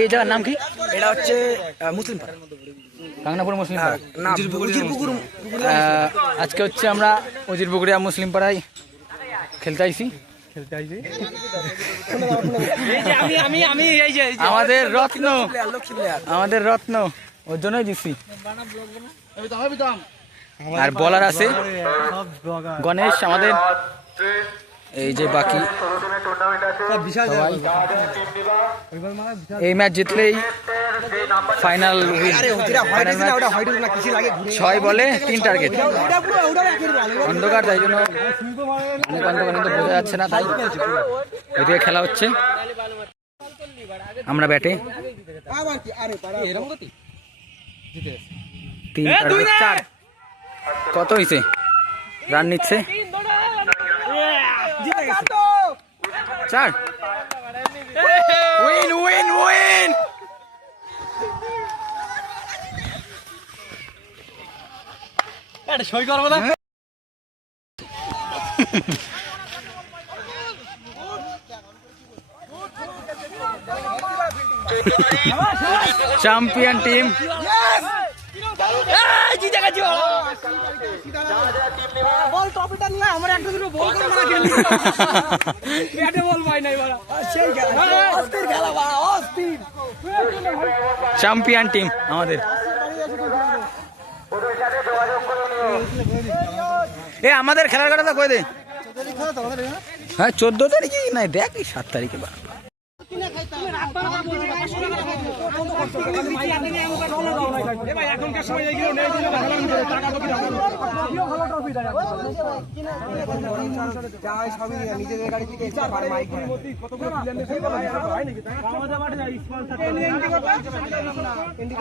এই জায়গার নাম কি? এটা হচ্ছে মুসলিম পাড়া, গাংনাপুর মুসলিম পাড়া। না উজিরপুকুর। আজকে হচ্ছে আমরা উজিরপুকুরিয়া মুসলিম পাড়ায় খেলতে আইছি। আমাদের রত্ন, আমাদের রত্ন, ওর জন্যই দিচ্ছি। আর বলার আছে গণেশ আমাদের, এই যে বাকি সবাই। এই ম্যাচ জিতলেই ফাইনাল। 6 বলে 3 টার্গেট। অন্ধকার, তাই জন্য অনেক অন্ধকার, কিন্তু বোঝা যাচ্ছে না, তাই এদিকে খেলা হচ্ছে। আমরা ব্যাটে 3 টার্গেট 4। কত হয়েছে? রান নিচ্ছে 4। Win win win. সই করবো না। Champion team. চ্যাম্পিয়ন টিম আমাদের। এ আমাদের খেলার কথা কই দে। হ্যাঁ 14 তারিখে নাই, দেখ 7 তারিখে।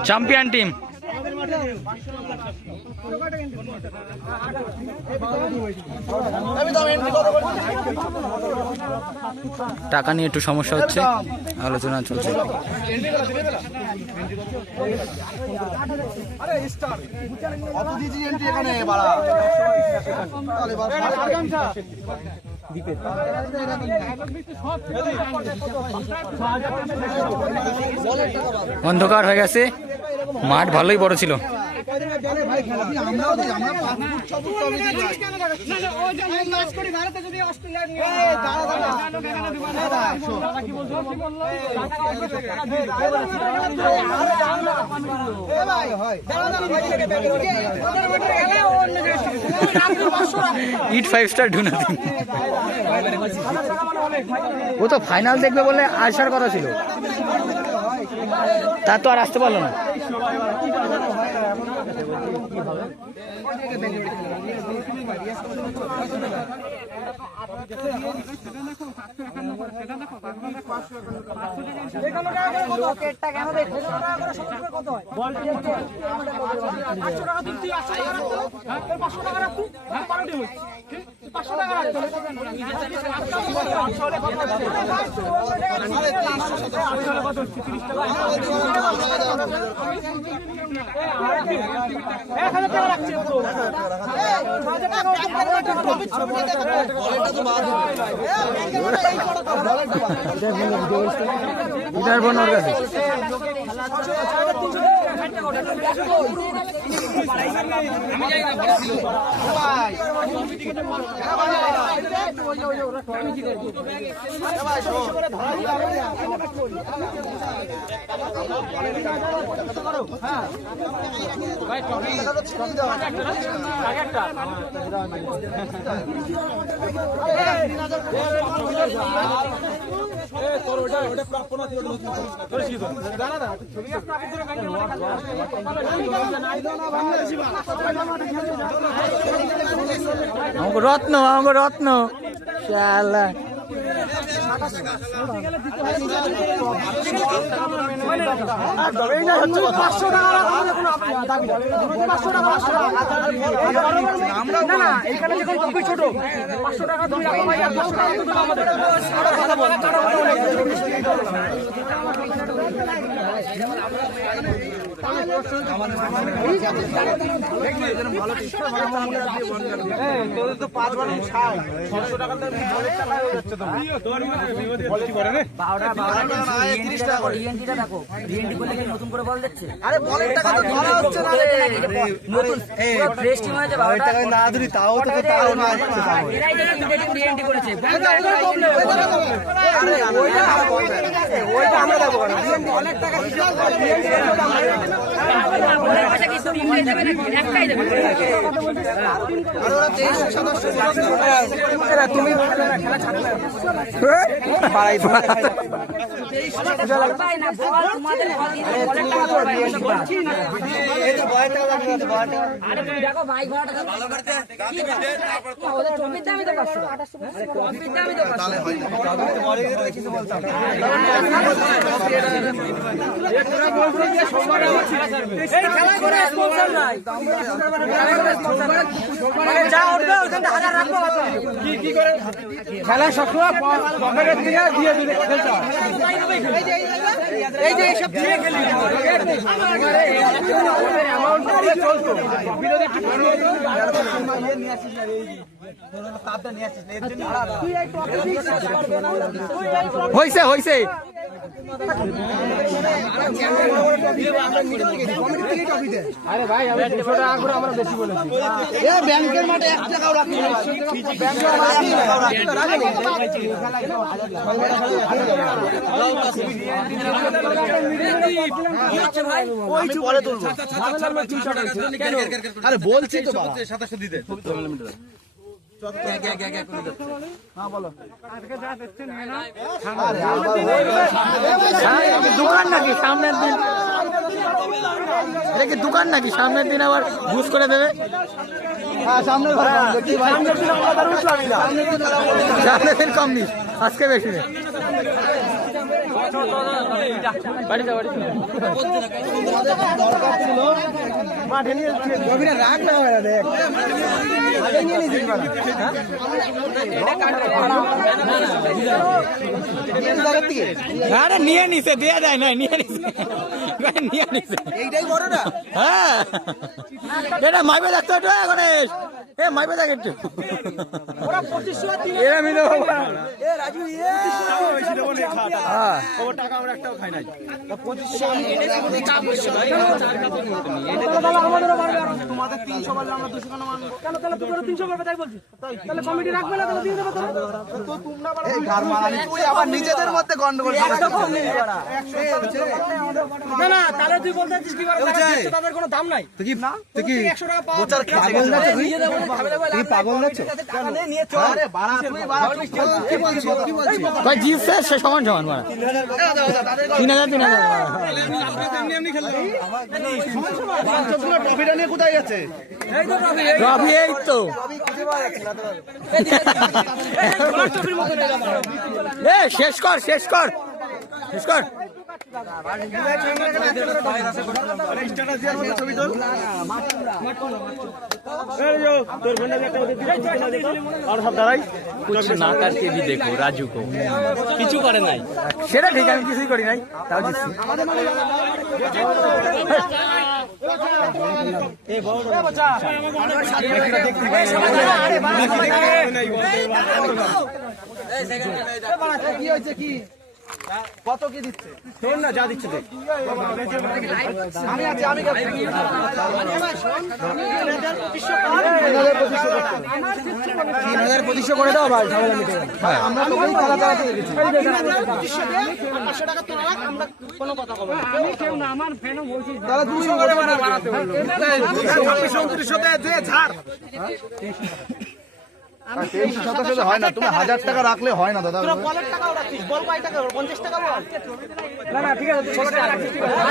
Champion team. টাকা নিয়ে একটু সমস্যা হচ্ছে, আলোচনা চলছে। অন্ধকার হয়ে গেছে, মাঠ ভালোই বড় ছিল। ইট 5 স্টার ঢুনা। ও তো ফাইনাল দেখবে বলে আসার কথা ছিল, তা তো আর আসতে পারলো না। রত্ন, আমাকে রত্ন শালা। ছোট নতুন করে বল দিচ্ছে আরে বলের টাকা তো ধরা হচ্ছে না রে নতুন ফ্রেশ টিম হয়েছে বলের টাকা না ধরি তাও তো তাও না এরাই দেখি ডিএনডি করেছে আরে ওইটা আমরা দেব না বলের টাকা ডিএনডি বলের পয়সা কি সব ইমলাই দেবে নাকি একটাই দেবে আর ওরা 23 সদস্য এরা তুমি খেলা ছাড়ো পাড়াই ভাই না বল তোমাদের বলের টাকা তো বলছি না এই তো বলের টাকা লাগবে বলের আরে তুমি দেখো ভাই ঘোড়াটা ভালো করতে কি ওদের টপির দামই তো 500 আরে টপির দামই তো 500 তাহলে হয় না বলে দেখিস বলতাম এই পুরো বলছে যে সোমবারে আমার খেলা ছাড়বে এই খেলা করে স্পন্সর নাই মানে যা উঠবে ওখানে 1000 রাখবো কি করে খেলা সবসময় পকেটের থেকে দিয়ে দিলে খেলতে এই যে এসব দিয়ে খেলি আরে অ্যামাউন্ট দিয়ে চলতো বিরোধী নিয়ে আসিস না এই তাপটা নিয়ে আসিস না এর জন্য তুই এই টপিক হইছে হইছে আরে ভাই আমি 200 টাকা করে আমরা বেশি বলেছি এ ব্যাংকের মাঠে 1 টাকাও রাখি না ব্যাংকের মাঠে 1 টাকাও রাখি না ওই চুপ করে তুলবো আরে বলছি তো বাবা 2700 দিতে দোকান নাকি সামনের দিন এটা কি দোকান নাকি সামনের দিন আবার ঘুষ করে দেবে সামনের সামনের দিন কম দিস আজকে বেশি নেই মাঠে নিয়ে রাখ না দেখ আরে নিয়ে নিছে দেয়া যায় না নিয়ে নিছে নিয়ে নিছে এইটাই বড় না হ্যাঁ এটা মাইবে দেখতে একটু গণেশ এ মাইবে দেখ একটু ওরা 2500 দিন এরা মিলে এ রাজু টাকা আমরা একটাও খাই নাই 2500 আমাদেরও মারবে আর তোমাদের 300 বললে আমরা 200 কেন মারবো কেন তাহলে তোমরা 300 করবে তাই বলছিস তাহলে কমিটি রাখবে না তাহলে দিয়ে দেবে তো তোমরা এই গার মারানি তুই আবার নিজেদের মধ্যে গন্ডগোল না না তাহলে তুই বলতেছিস কি করে তাদের কোনো দাম নাই তুই কি 100 টাকা পাওয়া বোচার পাগল না তুই পাগল না টাকা নে নিয়ে চল আরে বাড়া তুই বাড়া কি বলছিস ভাই জিতছে সে সমান সমান মারা 3000 এমনি খেললাম ট্রফিটা নিয়ে কোথায় গেছে এই তো ট্রফি ট্রফি এই তো এ শেষ কর শেষ কর শেষ কর कुछ ना करके भी देखो राजू को কিছু করে নাই সেটা ঠিক আমি কিছুই করি নাই তাও জিতছি কি হয়েছে কি কত কি দিচ্ছে শোন না যা দিচ্ছে দেখ আমি আছি আমি 3200 করে দাও ভাই ঝামেলা মিটে গেল আমরা তো ওই খেলা চালাতে গেছি 2500 দে 500 টাকা তোলা রাখ আমরা কোনো কথা বলবো না আমি কেউ না আমার ফ্যানও বলছি তাহলে 200 করে বাড়াতে বললো 2600 দে যে ছাড় 2300 হয় না তুমি 1000 টাকা রাখলে হয় না দাদা তোরা বলের টাকাও রাখিস বল কয় টাকা 50 টাকা বল না না ঠিক আছে 6 টাকা রাখিস ঠিক আছে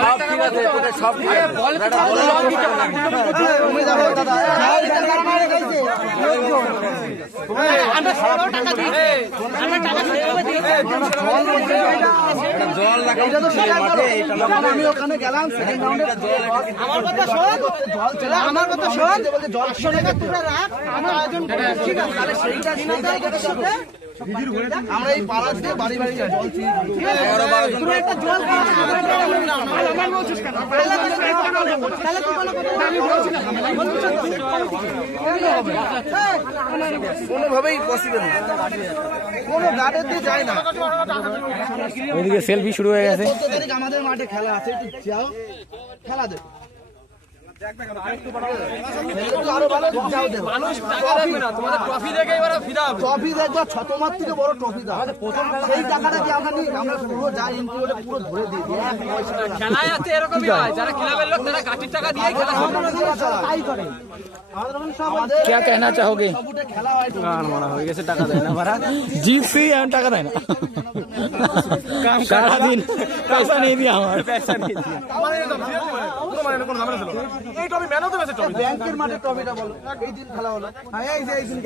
সব ঠিক আছে সব ঠিক আছে বল তুমি যাবে দাদা মারে গেছে আমরা 16 টাকা দিয়েছি আমরা টাকা সেভাবে দিয়েছি জল লাগাই এটা তো মাঠে আমি ওখানে গেলাম সেকেন্ড রাউন্ডে আমার কথা শোন জল আমার কথা শোন বলতে জল 100 টাকা তোরা রাখ আমার আয়োজন ঠিক আছে তাহলে সেইটা দিন আমরা এই পাড়া দিয়ে বাড়ি বাড়ি জল কোনোভাবেই পসিবল না, কোনো গার্ডের দিয়ে যায় না। ওইদিকে সেলফি শুরু হয়ে গেছে। 14 তারিখ আমাদের মাঠে খেলা আছে, একটু যাও খেলা দেখো। ট্রফি দেখবা, ছতমার থেকে বড় ট্রফি দাও। সেই টাকাটা কি আমরা নিই? আমরা পুরো যা এন্ট্রি ওটা পুরো ধরে দিই। খেলায় আছে এরকমই হয়, যারা ক্লাবের লোক তারা গাঠির টাকা দিয়ে খেলা তাই করে। क्या कहना चाहोगे? খেলা হয় হয়ে গেছে, টাকা দেয় না মারা, জিতছি এখন টাকা দেয় না, সারাদিন পয়সা নিয়ে দিয়ে আমার ব্যাংকের মাঠে ট্রফিটা বলো, এই দিন খেলা হলো। এই যে এই দিন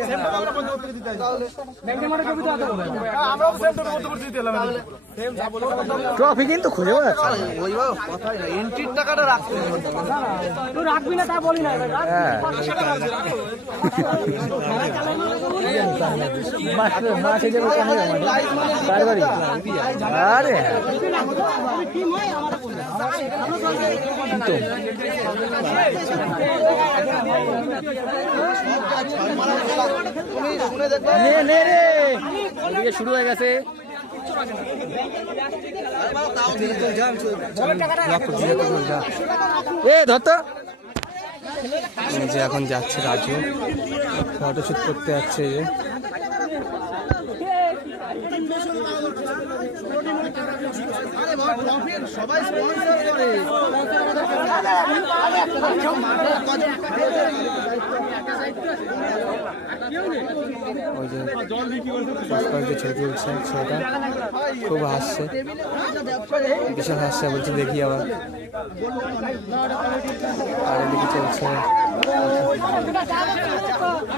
ট্রফি কিন্তু খুঁজে পাওয়া যাচ্ছে না। ওই কথাই না, এন্ট্রির টাকাটা রাখতে হবে। তুই রাখবি না তা বলি না, হ্যাঁ। মাঠে যাবো কেন যাবো? কার বাড়ি? আরে হ্যাঁ। তো তুমি শুনে দেখবে নে নে রে, এদিকে শুরু হয়ে গেছে। এ ধরতো, এই যে এখন যাচ্ছে রাজু, ফটোশুট করতে যাচ্ছে। এই যে সবাই স্পন্সর করে। ওই যে পুষ্পাকে ছবি তুলছে, ছেলেটা খুব হাসছে, বিশাল হাসছে, বলছে দেখি আবার। আর এদিকে চলছে,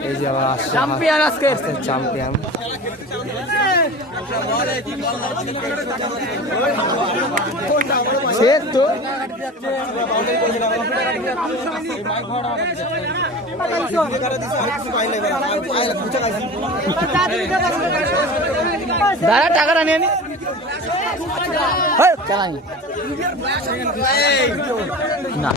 এই যে আবার আসছে চ্যাম্পিয়ন আজকে, চ্যাম্পিয়ন। সে তো দাঁড়া, টাকাটা নিয়ে নি, চালাই না।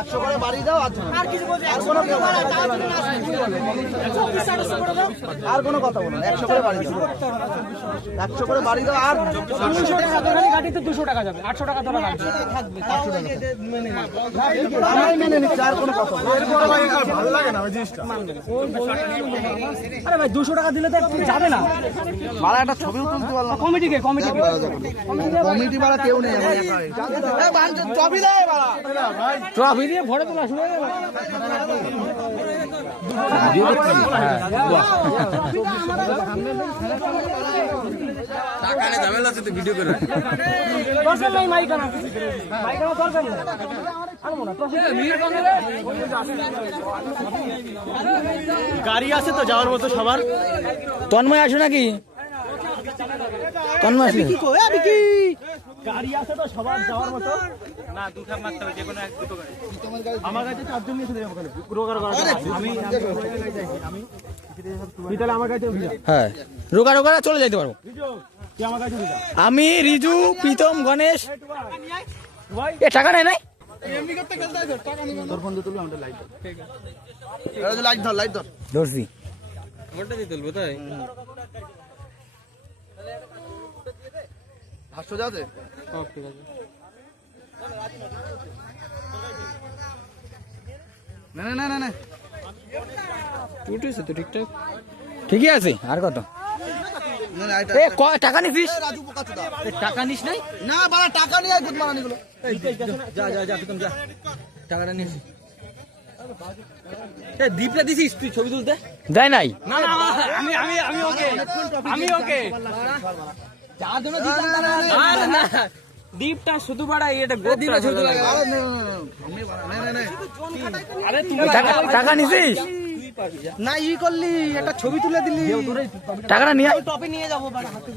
একশো করে বাড়ি দাও, আর কোনো কথা বলো, 100 করে বাড়ি দাও, 100 করে বাড়ি দাও। আর 200 টাকা গাড়িতে 200 টাকা যাবে, 800 টাকা তোরা লাগবে। আমি মেনে নিচ্ছি, আর কোনো কথা বলো। আরে ভাই 200 টাকা দিলে তো যাবে না। মারা একটা ছবিও তুলতে পারলাম। কমিটিকে কমিটি বাড়া কেউ নেই, ট্রফি দেয় বাড়া, ট্রফি দিয়ে ভরে তোলা শুরু হয়ে গেল। ভিডিও করে দরকার নাই মাইকানা, মাইকানা দরকার নেই। আনবো না, গাড়ি আছে তো যাওয়ার মতো সবার। তন্ময় আসো নাকি? তন্ময় আসলে গাড়ি আছে তো সবার যাওয়ার মতো। না, দুটো মারতে হবে, যে কোনো এক দুটো গাড়ি। আমার কাছে 4 জন নিয়ে চলে যাবো, আমি তাহলে আমার কাছে হ্যাঁ, রোগা রোগা চলে যাইতে পারবো। আমি, রিজু, প্রীতম, গণেশ। এ টাকা নেই নাই, লাইট ধর, লাইট ধর, ধরছি। ওটা দিয়ে তুলবো তাই? হাসো যাতে ঠিক আছে। না না না না, উঠেছে তো ঠিকঠাক। ঠিকই আছে। আর কত? এ টাকা নিছিস? রাজু পোকা চোদা, টাকা নিস নাই? না বাড়া টাকা নিয়ে গুদ মারানি গুলো। যা যা যা, প্রীতম যা, টাকাটা নিস। এ দীপটা দিছিস তুই ছবি তুলতে? দেয় নাই। না না, আমি আমি আমি ওকে, আমি ওকে। যার জন্য দিতাম আরে না, দ্বীপটা শুধু বাড়াই এটা গোদীপটা শুধু লাগে টাকা নিছিস না ই করলি একটা ছবি তুলে দিলি টাকাটা নিয়ে টপে নিয়ে যাবো হাতে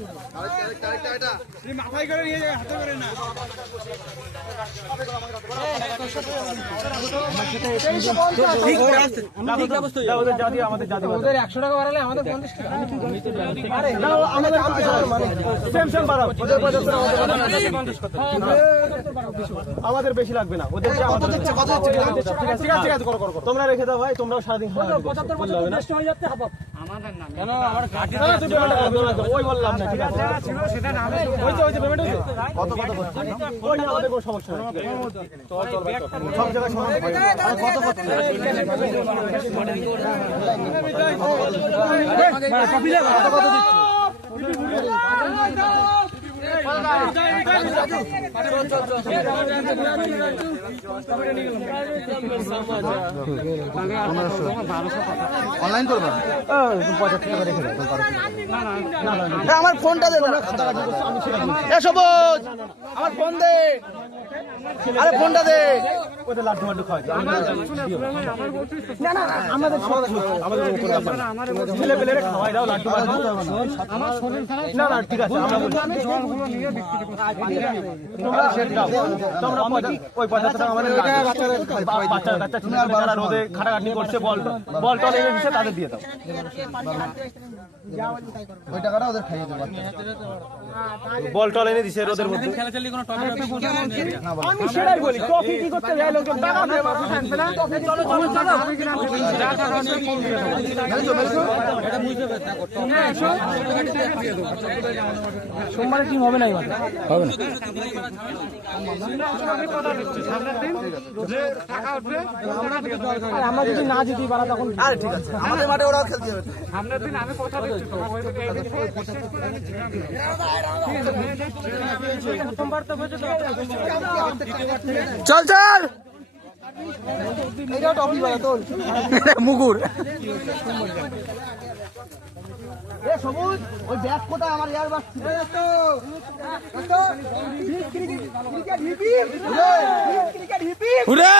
ওদের 100 টাকা বাড়ালে আমাদের 50 টাকা আমাদের বেশি লাগবে না ওদের ঠিক আছে করো তোমরা রেখে দাও ভাই তোমরাও সারাদিন খাওয়া দাওয়া করো। 75 বছর নষ্ট হয়ে যাচ্ছে হাবাব কেন আমার ঘাটি ওই বললাম না ঠিক আছে সেটা নামে ওই যে পেমেন্ট হইছে কত ওই না আমাদের কোনো সমস্যা নেই চল সব জায়গায় সমান অনলাইন করবো আমার ফোনটা দে সবুজ আমার ফোন দে আরে ফোনটা দে ওদের লাড্ডু মাড্ডু খাওয়াই ছেলে পেলে খাওয়াই দাও লাড্ডু মাড্ডু না না ঠিক আছে আমরা তোমরা ওই 75 টাকা আমাদের বাচ্চা যারা রোদে খাটাখাটনি করছে বল টল এনে দিচ্ছে তাদের দিয়ে দাও ওই টাকাটা ওদের খাইয়ে দেবো বল টল এনে দিচ্ছে রোদের মধ্যে আমি সেটাই বলি ট্রফি কি করতে যায় লোকজন টাকা দেয় মাথা থাকবে না সোমবারে টিম হবে না এবার হবে না আমরা যদি না জিতি পারা তখন আরে ঠিক আছে আমাদের মাঠে ওরাও খেলতে যাবে চল চল এইটাও টপি বলা তোর মুকুর এ সবুজ ওই ব্যাগ কোটা আমার ইয়ার বাস হুরে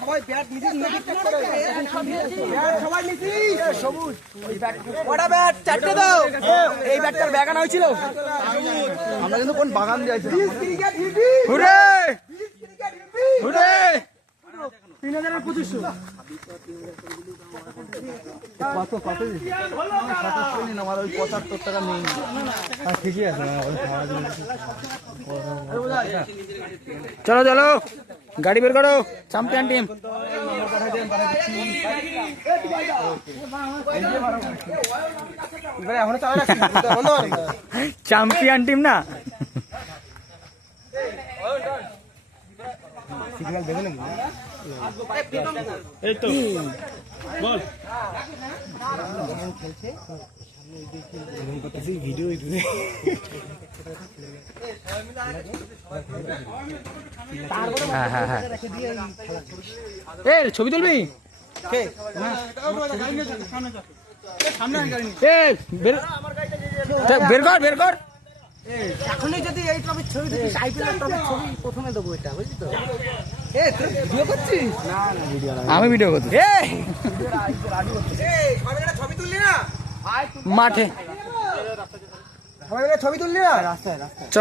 সবাই ব্যাট নিচিস সবাই নিচিস সবুজ কটা ব্যাট চারটে দাও এই ব্যাটটার ব্যাগ আনা হয়েছিল আমরা কিন্তু কোন বাগান দিয়েছি হুরে হুরে 3200 আমার ওই 75 টাকা নেই ঠিকই আছে চলো চলো গাড়ি বের করো চ্যাম্পিয়ন টিম চ্যাম্পিয়ন টিম না এই তো বল হ্যাঁ হ্যাঁ হ্যাঁ এ ছবি তুলবি বের কর বের কর এখনই যদি এই ট্রফির ছবি দিচ্ছিস আইপিএল ট্রফির ছবি প্রথমে দেবো এটা বুঝলি তো এ তুই ভিডিও করছিস আমি ভিডিও করছি ছবি তুললি না মাঠে ছবি তুললি না রাস্তায় চ